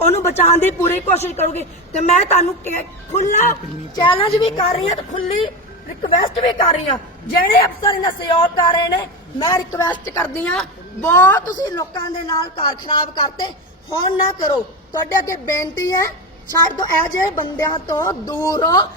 ਉਹਨੂੰ ਬਚਾਉਣ ਦੀ ਪੂਰੀ ਕੋਸ਼ਿਸ਼ ਕਰੋਗੇ ਤੇ ਮੈਂ ਤੁਹਾਨੂੰ ਖੁੱਲਾ ਚੈਲੰਜ ਵੀ ਕਰ ਰਹੀ ਹਾਂ ਤੇ ਖੁੱਲੀ ਰਿਕਵੈਸਟ ਵੀ ਕਰ ਰਹੀ ਹਾਂ ਜਿਹੜੇ ਅਫਸਰ ਇਹਨਾਂ ਸਹਿਯੋਗ ਕਰ ਰਹੇ ਨੇ ਮੈਂ ਰਿਕਵੈਸਟ ਕਰਦੀ ਹਾਂ ਬਹੁਤ ਤੁਸੀਂ ਲੋਕਾਂ ਦੇ ਨਾਲ ਘਰ ਖਰਾਬ ਕਰਤੇ ਹੁਣ ਨਾ ਕਰੋ ਤੁਹਾਡੇ ਅੱਗੇ ਬੇਨਤੀ ਹੈ ਛੱਡ ਦੋ ਇਹ ਜੇ ਬੰਦਿਆਂ ਤੋਂ ਦੂਰ ਹੋ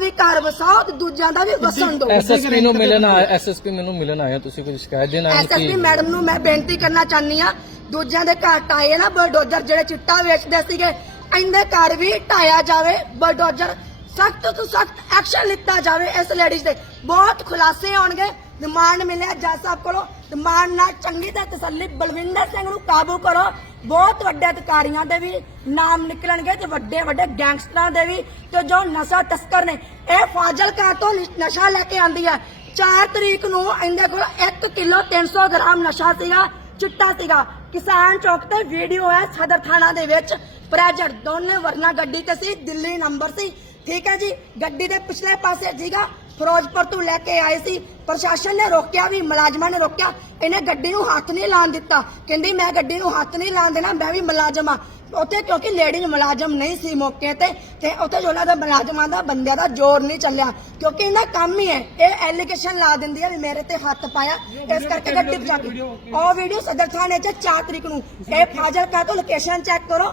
ਵੀ ਘਰ ਵਸਾਓ ਤੇ ਦੂਜਿਆਂ ਦਾ ਵੀ ਵਸਣ ਦਿਓ ਐਸਐਸਪੀ ਨੂੰ ਮਿਲਣ ਆਇਆ ਐਸਐਸਪੀ ਮੈਨੂੰ ਮਿਲਣ ਆਇਆ ਤੁਸੀਂ ਕੋਈ ਸ਼ਿਕਾਇਤ ਦੇਣਾ ਹੈ ਐਸਐਸਪੀ ਮੈਡਮ ਨੂੰ ਮੈਂ ਬੇਨਤੀ ਕਰਨਾ ਚਾਹਨੀ ਆ ਦੂਜਿਆਂ ਦੇ ਘਰ ਟਾਏ ਨਾ ਬਲਡੋਜ਼ਰ ਜਿਹੜੇ ਚਿੱਟਾ ਵੇਚਦੇ ਸੀਗੇ ਇਹਦੇ ਘਰ ਵੀ ਟਾਇਆ ਜਾਵੇ ਬਲਡੋਜ਼ਰ ਸਖਤ ਤੋਂ ਸਖਤ ਐਕਸ਼ਨ ਲਿੱਤਾ ਜਾਵੇ ਇਸ ਲੇਡੀਜ਼ ਦੇ ਬਹੁਤ ਖੁਲਾਸੇ ਹੋਣਗੇ ਰਿਮਾਂਡ ਮਿਲਿਆ ਜੱਜ ਸਾਹਿਬ ਕੋਲੋਂ ਰਿਮਾਂਡ ਨਾਲ ਚੰਗੀ ਤਰ੍ਹਾਂ ਤਸੱਲੀ ਬਲਵਿੰਦਰ ਸਿੰਘ ਨੂੰ ਕਾਬੂ ਕਰੋ ਬਹੁਤ ਵੱਡੇ ਅਧਿਕਾਰੀਆਂ ਦੇ ਵੀ ਨਾਮ ਨਿਕਲਣਗੇ ਤੇ ਵੱਡੇ ਵੱਡੇ ਗੈਂਗਸਟਰਾਂ ਦੇ ਵੀ ਤੇ ਜੋ ਨਸ਼ਾ ਤਸਕਰ ਨੇ ਇਹ ਫਾਜ਼ਿਲਕਾ ਤੋਂ ਨਸ਼ਾ ਲੈ ਕੇ ਆਂਦੀ ਹੈ 4 ਤਰੀਕ ਨੂੰ ਇਹਦੇ ਕੋਲ 1 ਕਿਲੋ 300 ਗ੍ਰਾਮ ਨਸ਼ਾ ਸੀਗਾ ਚਿੱਟਾ ਸੀਗਾ ਕਿਸਾਨ ਚੌਕ ਤੇ ਵੀਡੀਓ ਹੈ ਸਦਰ ਥਾਣਾ ਦੇ ਵਿੱਚ ਪ੍ਰੈਜਰ ਦੋਨੇ ਵਰਨਾ ਗੱਡੀ ਤੇ ਸੀ ਦਿੱਲੀ ਨੰਬਰ ਸੀ ਠੀਕ ਹੈ ਜੀ ਗੱਡੀ ਦੇ ਪਿਛਲੇ ਪਾਸੇ ਜੀਗਾ ਫਿਰੋਜ਼ਪੁਰ ਤੋਂ ਲੈ ਕੇ ਆਏ ਸੀ ਪ੍ਰਸ਼ਾਸਨ ਨੇ ਰੋਕਿਆ ਵੀ ਮੁਲਾਜ਼ਮਾਂ ਨੇ ਰੋਕਿਆ ਇਹਨੇ ਗੱਡੀ ਨੂੰ ਹੱਥ ਨਹੀਂ ਲਾਣ ਦਿੱਤਾ ਕਹਿੰਦੀ ਮੈਂ ਗੱਡੀ ਨੂੰ ਹੱਥ ਨਹੀਂ ਲਾਣ ਦੇਣਾ ਮੈਂ ਵੀ ਮੁਲਾਜ਼ਮ ਆ ਉੱਥੇ ਕਿਉਂਕਿ ਲੇਡੀ ਮੁਲਾਜ਼ਮ ਨਹੀਂ ਸੀ ਮੌਕੇ ਤੇ ਤੇ ਉੱਥੇ ਜੋ ਉਹਨਾਂ ਦਾ ਮੁਲਾਜ਼ਮਾਂ ਦਾ ਬੰਦਿਆਂ ਦਾ ਜ਼ੋਰ ਨਹੀਂ ਚੱਲਿਆ ਕਿਉਂਕਿ ਇਹਨਾਂ ਕੰਮ ਹੀ ਹੈ ਇਹ ਐਲੀਗੇਸ਼ਨ ਲਾ ਦਿੰਦੀ ਆ ਵੀ ਮੇਰੇ ਤੇ ਹੱਥ ਪਾਇਆ ਇਸ ਕਰਕੇ ਗੱਡੀ ਪਜਾ ਉਹ ਵੀਡੀਓ ਸਦਰ ਥਾਣੇ ਚ 4 ਤਰੀਕ ਨੂੰ ਇਹ ਫਾਜ਼ਲ ਤੋਂ ਲੋਕੇਸ਼ਨ ਚੈੱਕ ਕਰੋ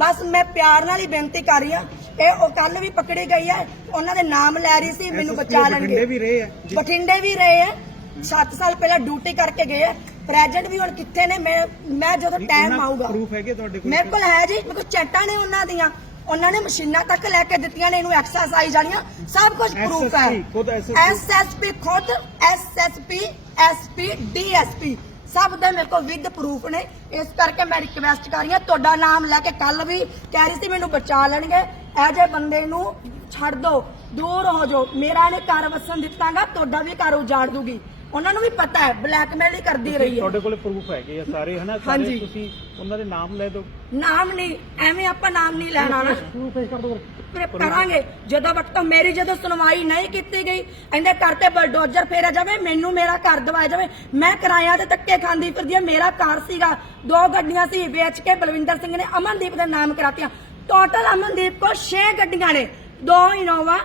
ਬਸ ਮੈਂ ਪਿਆਰ ਨਾਲ ਹੀ ਬੇਨਤੀ ਕਰ ਰਹੀ ਆ ਇਹ ਉਹ ਕੱਲ ਵੀ ਪਕੜੀ ਗਈ ਹੈ ਉਹਨਾਂ ਦੇ ਨਾਮ ਲੈ ਰਹੀ ਸੀ ਮੈਨੂੰ ਬਚਾ ਲੈਣਗੇ ਵੀ ਰਹੇ ਆ ਬਠਿੰਡੇ ਵੀ ਰਹੇ ਆ 7 ਸਾਲ ਪਹਿਲਾਂ ਡਿਊਟੀ ਕਰਕੇ ਗਏ ਆ ਪ੍ਰੈਜ਼ੈਂਟ ਵੀ ਹੁਣ ਕਿੱਥੇ ਨੇ ਮੈਂ ਮੈਂ ਜਦੋਂ ਟਾਈਮ ਆਊਗਾ ਪ੍ਰੂਫ ਹੈਗੇ ਤੁਹਾਡੇ ਕੋਲ ਮੇਰੇ ਕੋਲ ਹੈ ਜੀ ਮੇਰੇ ਕੋਲ ਚੈਟਾਂ ਨੇ ਉਹਨਾਂ ਦੀਆਂ ਉਹਨਾਂ ਨੇ ਮਸ਼ੀਨਾਂ ਤੱਕ ਲੈ ਕੇ ਦਿੱਤੀਆਂ ਨੇ ਇਹਨੂੰ ਐਕਸਰਸਾਈਜ਼ ਵਾਲੀਆਂ ਸਭ ਕੁਝ ਪ੍ਰੂਫ ਹੈ ਐਸਐਸਪੀ ਖੁਦ ਐਸਐਸਪੀ ਐਸਪੀ ਡੀਐਸਪੀ ਸਭ ਦੇ ਮੇਰੇ ਕੋਲ ਵਿਦ ਪ੍ਰੂਫ ਨੇ ਇਸ ਕਰਕੇ ਮੈਂ ਰਿਕਵੈਸਟ ਕਰ ਰਹੀ ਹਾਂ ਤੁਹਾਡਾ ਨਾਮ ਲੈ ਕੇ ਕੱਲ ਵੀ ਕਹਿ ਰਹੀ ਸੀ ਮੈਨੂੰ ਬਚਾ ਲੈਣਗੇ ਇਹ ਜੇ ਬੰਦੇ ਨੂੰ ਛੱਡ ਦੋ ਦੂਰ ਹੋ ਜਾਓ ਮੇਰਾ ਨੇ ਘਰ ਵਸਣ ਦਿੱਤਾਗਾ ਤੁਹਾਡਾ ਵੀ ਘਰ ਉਜਾੜ ਦੂਗੀ ਉਹਨਾਂ ਨੂੰ ਵੀ ਪਤਾ ਹੈ ਬਲੈਕਮੇਲ ਹੀ ਕਰਦੀ ਰਹੀ ਹੈ ਤੁਹਾਡੇ ਕੋਲੇ ਪ੍ਰੂਫ ਹੈਗੇ ਆ ਸਾਰੇ ਹਨਾ ਸਾਰੇ ਤੁਸੀਂ ਉਹਨਾਂ ਦੇ ਨਾਮ ਲੈ ਦਿਓ ਨਾਮ ਨਹੀਂ ਐਵੇਂ ਆਪਾਂ ਨਾਮ ਨਹੀਂ ਲੈਣਾ ਨਾ ਪ੍ਰੂਫ ਪੇਸ਼ ਕਰ ਦਿਓ ਫਿਰ ਕਰਾਂਗੇ ਜਦੋਂ ਵਕਤ ਮੇਰੀ ਜਦੋਂ ਸੁਣਵਾਈ ਨਹੀਂ ਕੀਤੀ ਗਈ ਇਹਦੇ ਘਰ ਤੇ ਬਲਡੋਜ਼ਰ ਫੇਰਿਆ ਜਾਵੇ ਮੈਨੂੰ ਮੇਰਾ ਘਰ ਦਵਾਇਆ ਜਾਵੇ ਮੈਂ ਕਿਰਾਇਆ ਤੇ ਧੱਕੇ ਖਾਂਦੀ ਫਿਰਦੀ ਮੇਰਾ ਘਰ ਸੀਗਾ ਦੋ ਗੱਡੀਆਂ ਸੀ ਵੇਚ ਕੇ ਬਲਵਿੰਦਰ ਸਿੰਘ ਨੇ ਅਮਨਦੀਪ ਦੇ ਨਾਮ ਕਰਾਤੀਆਂ ਟੋਟਲ ਅਮਨਦੀਪ ਕੋ 6 ਗੱਡੀਆਂ ਨੇ ਦੋ Innova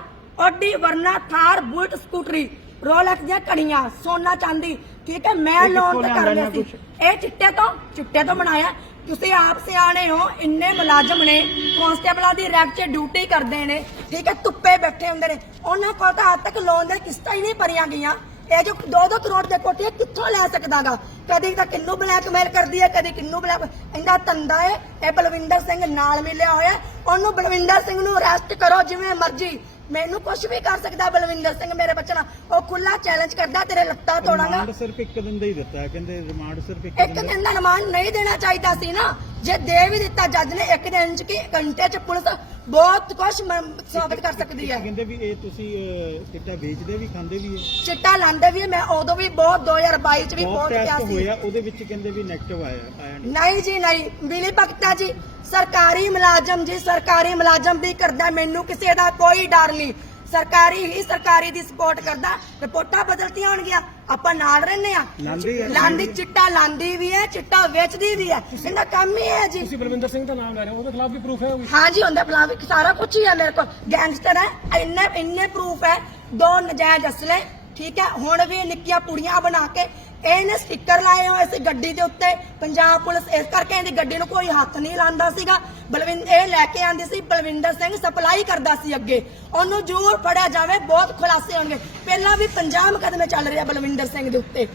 Audi Verna Thar Bullet scooty Rolex ਦੀਆਂ ਕੜੀਆਂ ਸੋਨਾ ਚਾਂਦੀ ਠੀਕ ਹੈ ਮੈਂ ਲੋਨ ਤੇ ਕਰ ਲਿਆ ਸੀ ਇਹ ਚਿੱਟੇ ਤੋਂ ਚਿੱਟੇ ਤੋਂ ਬਣਾਇਆ ਤੁਸੀਂ ਆਪ ਸਿਆਣੇ ਹੋ ਇੰਨੇ ਮੁਲਾਜ਼ਮ ਨੇ ਕਾਂਸਟੇਬਲਾਂ ਦੀ ਰੈਕ 'ਚ ਡਿਊਟੀ ਕਰਦੇ ਨੇ ਠੀਕ ਹੈ ਤੁੱਪੇ ਬੈਠੇ ਹੁੰਦੇ ਨੇ ਉਹਨਾਂ ਕੋਲ ਤਾਂ ਹੱਦ ਤੱਕ ਲੋਨ ਦੇ ਕਿਸ਼ਤਾਂ ਹੀ ਨਹੀਂ ਭਰੀਆਂ ਗਈਆਂ ਇਹ ਜੋ 2-2 ਕਰੋੜ ਦੇ ਕੋਟੇ ਕਿੱਥੋਂ ਲੈ ਸਕਦਾਗਾ ਕਦੇ ਤਾਂ ਕਿੰਨੂ ਬਲੈਕਮੇਲ ਕਰਦੀ ਹੈ ਕਦੇ ਕਿੰਨੂ ਬਲੈਕ ਇਹਦਾ ਤੰਦਾ ਹੈ ਇਹ ਬਲਵਿੰਦਰ ਸਿੰਘ ਨਾਲ ਮਿਲਿਆ ਹੋਇਆ ਉਹਨੂੰ ਬਲਵਿੰਦਰ ਸਿੰਘ ਨੂੰ ਅਰੈਸਟ ਕਰੋ ਜਿਵੇਂ ਮਰਜ਼ੀ ਮੈਨੂੰ ਕੁਝ ਵੀ ਕਰ ਸਕਦਾ ਬਲਵਿੰਦਰ ਸਿੰਘ ਮੇਰੇ ਬੱਚਣਾ ਉਹ ਖੁੱਲਾ ਚੈਲੰਜ ਕਰਦਾ ਤੇਰੇ ਲੱਤਾਂ ਤੋੜਾਂਗਾ ਰਿਮਾਂਡ ਸਿਰਫ ਇੱਕ ਦਿਨ ਦਾ ਹੀ ਦਿੱਤਾ ਹੈ, ਕਹਿੰਦੇ ਰਿਮਾਂਡ ਸਿਰਫ ਇੱਕ ਦਿਨ ਇੱਕ ਦਿਨ ਦਾ ਰਿਮਾਂਡ ਨਹੀਂ ਦੇਣਾ ਚਾਹੀਦਾ ਸੀ ਨਾ ਜੇ ਦੇ ਵੀ ਦਿੱਤਾ ਜੱਜ ਨੇ ਇੱਕ ਦਿਨ ਚ ਕਿ ਘੰਟੇ ਚ ਪੁਲਿਸ ਬਹੁਤ ਕੁਝ ਸਾਬਤ ਕਰ ਸਕਦੀ ਹੈ ਕਹਿੰਦੇ ਵੀ ਇਹ ਤੁਸੀਂ ਚਿੱਟਾ ਵੇਚਦੇ ਵੀ ਖਾਂਦੇ ਵੀ ਹੈ ਚਿੱਟਾ ਲਾਂਦੇ ਵੀ ਮੈਂ ਉਦੋਂ ਵੀ ਬਹੁਤ 2022 ਚ ਵੀ ਬਹੁਤ ਬਹੁਤ ਕਿਹਾ ਸੀ ਹੋਇਆ ਉਹਦੇ ਵਿੱਚ ਕਹਿੰਦੇ ਵੀ ਨੈਗੇਟਿਵ ਆਇਆ ਆਇਆ ਨਹੀਂ। ਨਹੀਂ ਜੀ ਨਹੀਂ ਬਿਲੀ ਭਗਤਾ ਜੀ ਸਰਕਾਰੀ ਮੁਲਾਜ਼ਮ ਜੀ ਸਰਕਾਰੀ ਮੁਲਾਜ਼ਮ ਵੀ ਕਰਦਾ ਮੈਨੂੰ ਕਿਸੇ ਦਾ ਕੋਈ ਡਰ ਨਹੀਂ ਸਰਕਾਰੀ ਹੀ ਸਰਕਾਰੀ ਦੀ ਸਪੋਰਟ ਕਰਦਾ ਰਿਪੋਰਟਾਂ ਬਦਲਤੀਆਂ ਹੋਣਗੀਆਂ ਆਪਾਂ ਨਾਲ ਰਹਿੰਦੇ ਆ ਲਾਂਦੀ ਚਿੱਟਾ ਲਾਂਦੀ ਵੀ ਹੈ ਚਿੱਟਾ ਵੇਚਦੀ ਵੀ ਹੈ ਇਹਦਾ ਕੰਮ ਹੀ ਹੈ ਜੀ ਤੁਸੀਂ ਬਲਵਿੰਦਰ ਸਿੰਘ ਦਾ ਨਾਮ ਲੈ ਰਹੇ ਹੋ ਉਹਦੇ ਖਿਲਾਫ ਵੀ ਪ੍ਰੂਫ ਹੈ ਜੀ ਹੁੰਦਾ ਬਲਾਵ ਸਾਰਾ ਕੁਝ ਹੀ ਹੈ ਮੇਰੇ ਕੋਲ ਗੈਂਗਸਟਰ ਹੈ ਇੰਨੇ ਇੰਨੇ ਪ੍ਰੂਫ ਹੈ ਦੋ ਨਜਾਇਜ਼ ਅਸਲੇ ਠੀਕ ਹੈ ਹੁਣ ਵੀ ਨਿੱਕੀਆਂ ਪੁੜੀਆਂ ਬਣਾ ਕੇ ਇਹਨੇ ਸਟicker ਲਾਏ ਹੋਏ ਸੀ ਗੱਡੀ ਦੇ ਉੱਤੇ ਪੰਜਾਬ ਪੁਲਿਸ ਇਸ ਕਰਕੇ ਇਹਦੀ ਗੱਡੀ ਨੂੰ ਕੋਈ ਹੱਥ ਨਹੀਂ ਲਾਉਂਦਾ ਸੀਗਾ ਬਲਵਿੰਦ ਇਹ ਲੈ ਕੇ ਆਂਦੀ ਸੀ ਬਲਵਿੰਦਰ ਸਿੰਘ ਸਪਲਾਈ ਕਰਦਾ ਸੀ ਅੱਗੇ ਉਹਨੂੰ ਜੂਰ ਫੜਿਆ ਜਾਵੇ ਬਹੁਤ ਖੁਲਾਸੇ ਹੋਣਗੇ ਪਹਿਲਾਂ ਵੀ ਪੰਜਾਬ ਕਦਮੇ ਚੱਲ ਰਿਹਾ ਬਲਵਿੰਦਰ ਸਿੰਘ ਦੇ ਉੱਤੇ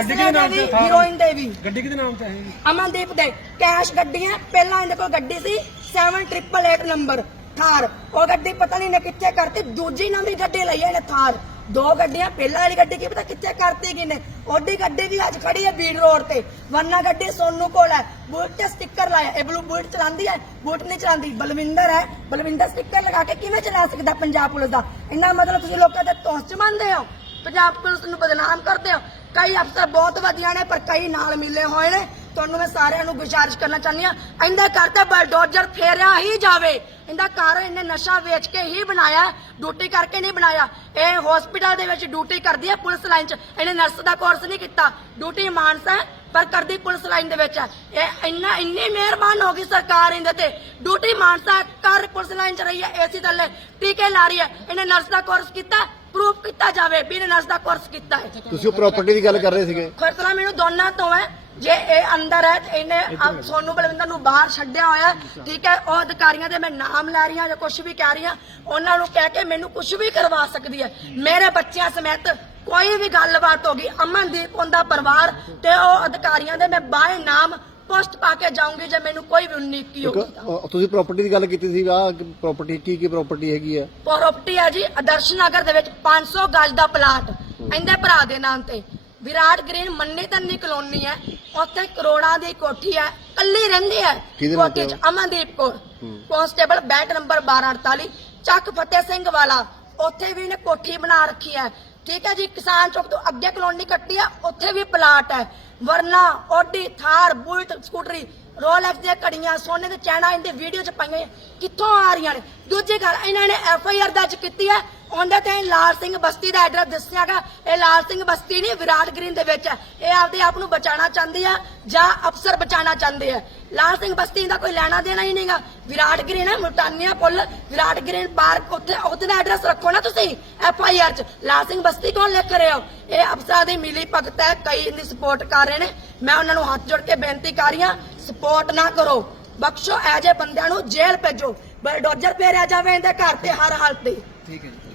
ਅਸਲੇ ਦੇ ਵੀ ਹੀਰੋਇਨ ਦੇ ਵੀ ਗੱਡੀ ਕਿਹਦੇ ਨਾਮ ਤੇ ਹੈ ਅਮਨਦੀਪ ਦੇ ਕੈਸ਼ ਗੱਡੀਆਂ ਪਹਿਲਾਂ ਇਹਦੇ ਕੋਲ ਗੱਡੀ ਸੀ 7888 ਨੰਬਰ ਥਾਰ ਉਹ ਗੱਡੀ ਪਤਾ ਨਹੀਂ ਨਾ ਕਿੱਥੇ ਕਰਤੀ ਦੂਜੀ ਦੀ ਗੱਡੀ ਲਈ ਇਹਨੇ ਥਾਰ ਦੋ ਗੱਡੀਆਂ ਪਹਿਲਾਂ ਵਾਲੀ ਗੱਡੀ ਕੀ ਪਤਾ ਕਿੱਥੇ ਕਰਤੀ ਨੇ ਓਡੀ ਗੱਡੀ ਵੀ ਅੱਜ ਖੜੀ ਹੈ ਬੀੜ ਰੋਡ ਤੇ ਵਰਨਾ ਗੱਡੀ ਸੋਨੂ ਕੋਲ ਹੈ ਬੂਟ ਤੇ ਸਟicker ਲਾਇਆ ਇਹ ਬਲੂ ਬੂਟ ਚਲਾਉਂਦੀ ਹੈ ਬੂਟ ਨਹੀਂ ਚਲਾਉਂਦੀ ਬਲਵਿੰਦਰ ਹੈ ਬਲਵਿੰਦਰ ਸਟicker ਲਗਾ ਕੇ ਕਿਵੇਂ ਚਲਾ ਸਕਦਾ ਪੰਜਾਬ ਪੁਲਿਸ ਦਾ ਇੰਨਾ ਮਤਲਬ ਤੁਸੀਂ ਲੋਕਾਂ ਦੇ ਤੋਸ ਚ ਮੰਨਦੇ ਹੋ ਪੰਜਾਬ ਪੁਲਿਸ ਨੂੰ ਬਦਨਾਮ ਕਰਦੇ ਹੋ ਕਈ ਅਫਸਰ ਬਹੁਤ ਵਧੀਆ ਨੇ ਪਰ ਕਈ ਨਾਲ ਮਿਲੇ ਹੋਏ ਨੇ ਤੁਹਾਨੂੰ ਮੈਂ ਸਾਰਿਆਂ ਨੂੰ ਗੁਜ਼ਾਰਿਸ਼ ਕਰਨਾ ਚਾਹੁੰਦੀ ਆ ਇਹਦਾ ਘਰ ਤੇ ਬਲਡੋਜ਼ਰ ਫੇਰਿਆ ਹੀ ਜਾਵੇ ਇਹਦਾ ਘਰ ਇਹਨੇ ਨਸ਼ਾ ਵੇਚ ਕੇ ਹੀ ਬਣਾਇਆ ਡਿਊਟੀ ਕਰਕੇ ਨਹੀਂ ਬਣਾਇਆ ਇਹ ਹਸਪੀਟਲ ਦੇ ਵਿੱਚ ਡਿਊਟੀ ਕਰਦੀ ਆ ਪੁਲਿਸ ਲਾਈਨ 'ਚ ਇਹਨੇ ਨਰਸ ਦਾ ਕੋਰਸ ਨਹੀਂ ਕੀਤਾ ਡਿਊਟੀ ਮਾਨਸਾ ਪਰ ਕਰਦੀ ਪੁਲਿਸ ਲਾਈਨ ਦੇ ਵਿੱਚ ਹੈ ਇਹ ਇੰਨਾ ਇੰਨੀ ਮਿਹਰਬਾਨ ਹੋ ਗਈ ਸਰਕਾਰ ਇਹਦੇ ਤੇ ਡਿਊਟੀ ਮਾਨਸਾ ਕਰ ਪੁਲਿਸ ਲਾਈਨ 'ਚ ਰਹੀ ਹੈ ਏਸੀ ਥੱਲੇ ਟੀਕੇ ਲਾ ਰਹੀ ਹੈ ਇਹਨੇ ਨਰਸ ਦਾ ਕੋਰਸ ਕੀਤਾ ਪ੍ਰੂਫ ਕੀਤਾ ਜਾਵੇ ਨਸ ਦਾ ਕੋਰਸ ਕੀਤਾ ਹੈ ਤੁਸੀਂ ਉਹ ਪ੍ਰਾਪਰਟੀ ਦੀ ਗੱਲ ਕਰ ਰਹੇ ਸੀਗੇ ਖਰਤਲਾ ਮੈਨੂੰ ਦੋਨਾਂ ਤੋਂ ਹੈ ਜੇ ਇਹ ਅੰਦਰ ਹੈ ਤੇ ਇਹਨੇ ਸੋਨੂ ਬਲਵਿੰਦਰ ਨੂੰ ਬਾਹਰ ਛੱਡਿਆ ਹੋਇਆ ਠੀਕ ਹੈ ਉਹ ਅਧਿਕਾਰੀਆਂ ਦੇ ਮੈਂ ਨਾਮ ਲੈ ਰਹੀਆਂ ਜਾਂ ਕੁਝ ਵੀ ਕਹਿ ਰਹੀਆਂ ਉਹਨਾਂ ਨੂੰ ਕਹਿ ਕੇ ਮੈਨੂੰ ਕੁਝ ਵੀ ਕਰਵਾ ਸਕਦੀ ਹੈ ਮੇਰੇ ਬੱਚਿਆਂ ਸਮੇਤ ਕੋਈ ਵੀ ਗੱਲਬਾਤ ਹੋ ਗਈ ਅਮਨਦੀਪ ਉਹਦਾ ਪਰਿਵਾਰ ਤੇ ਉਹ ਅਧਿਕਾਰੀਆਂ ਦੇ ਮੈਂ ਬਾਹਰ ਨਾਮ ਪੋਸਟ ਪਾ ਕੇ ਜਾਉਂਗੀ ਜੇ ਮੈਨੂੰ ਕੋਈ ਵੀ ਉਨੀਕੀ ਹੋਊਗੀ ਤਾਂ। ਤੁਸੀਂ ਪ੍ਰਾਪਰਟੀ ਦੀ ਗੱਲ ਕੀਤੀ ਸੀ ਆ ਪ੍ਰਾਪਰਟੀ ਕੀ ਕੀ ਪ੍ਰਾਪਰਟੀ ਹੈਗੀ ਆ ਪ੍ਰਾਪਰਟੀ ਹੈ ਜੀ ਆਦਰਸ਼ ਨਗਰ ਦੇ ਵਿੱਚ 500 ਗੱਜ ਦਾ ਪਲਾਟ ਇਹਦੇ ਭਰਾ ਦੇ ਨਾਮ ਤੇ ਵਿਰਾਟ ਗ੍ਰੀਨ ਮੰਨੇ ਨਹੀਂ ਕਲੋਨੀ ਹੈ ਉੱਥੇ ਕਰੋੜਾਂ ਦੀ ਕੋਠੀ ਹੈ ਕੱਲੀ ਰਹਿੰਦੀ ਹੈ ਕੋਠੀ ਚ ਅਮਨਦੀਪ ਕੋਲ constable belt number 1248 Chak Fateh Singh ਵਾਲਾ ਉੱਥੇ ਵੀ ਇਹਨੇ ਕੋਠੀ ਬਣਾ ਰੱਖੀ ਹੈ ਠੀਕ ਹੈ ਜੀ ਕਿਸਾਨ ਚੌਕ ਤੋਂ ਅੱਗੇ ਕਲੋਨੀ ਕੱਟੀ ਆ ਉੱਥੇ ਵੀ ਪਲਾਟ ਹੈ Verna Audi Thar Bullet scooty Rolex ਦੀਆਂ ਕੜੀਆਂ ਸੋਨੇ ਦੇ ਚੈਨਾ ਇਹਦੇ ਵੀਡੀਓ 'ਚ ਪਾਈਆਂ ਕਿੱਥੋਂ ਆ ਰਹੀਆਂ ਨੇ ਦੂਜੀ ਗੱਲ ਇਹਨਾਂ ਨੇ ਐਫ ਆਈ ਆਰ ਦਰਜ ਕੀਤੀ ਹੈ ਉਹਦੇ ਤੇ ਲਾਲ ਸਿੰਘ ਬਸਤੀ ਦਾ ਐਡਰੈਸ ਦੱਸਿਆਗਾ ਇਹ ਲਾਲ ਸਿੰਘ ਬਸਤੀ ਨਹੀਂ ਵਿਰਾਟ ਗ੍ਰੀਨ ਦੇ ਵਿੱਚ ਹੈ ਇਹ ਆਪਦੇ ਆਪ ਨੂੰ ਬਚਾਉਣਾ ਚਾਹੁੰਦੇ ਆ ਜਾਂ ਅਫਸਰ ਬਚਾਉਣਾ ਚਾਹੁੰਦੇ ਆ ਲਾਲ ਸਿੰਘ ਬਸਤੀ ਦਾ ਕੋਈ ਲੈਣਾ ਦੇਣਾ ਹੀ ਨਹੀਂਗਾ ਵਿਰਾਟ ਗ੍ਰੀਨ ਹੈ ਮੁਲਤਾਨੀਆ ਪੁੱਲ ਵਿਰਾਟ ਗ੍ਰੀਨ ਪਾਰਕ ਉੱਥੇ ਉਹਦੇ ਐਡਰੈਸ ਰੱਖੋ ਨਾ ਤੁਸੀਂ ਐਫ ਆਈ ਆਰ 'ਚ ਲਾਲ ਸਿੰਘ ਬਸਤੀ ਕੌਣ ਲਿਖ ਰਹੇ ਹੋ ਇਹ ਅਫਸਰਾਂ ਦੀ ਮਿਲੀ ਭਗਤ ਹੈ ਕਈ ਇਹਦੀ ਸਪੋਰਟ ਕਰ ਰਹੇ ਨੇ ਮੈਂ ਉਹਨਾਂ ਨੂੰ ਹੱਥ ਜੋੜ ਕੇ ਬੇਨਤੀ ਕਰ ਰਹੀ ਹਾਂ ਸਪੋਰਟ ਨਾ ਕਰੋ ਬਖਸ਼ੋ ਐਜੇ ਬੰਦਿਆਂ ਨੂੰ ਜੇਲ੍ਹ ਭੇਜੋ ਬਲਡੋਜ਼ਰ ਪੇ ਰਹਿ ਜਾਵੇ ਇਹਦੇ ਘਰ ਤੇ ਹਰ ਹਾਲਤ ਤੇ ਠੀਕ ਹੈ ਜੀ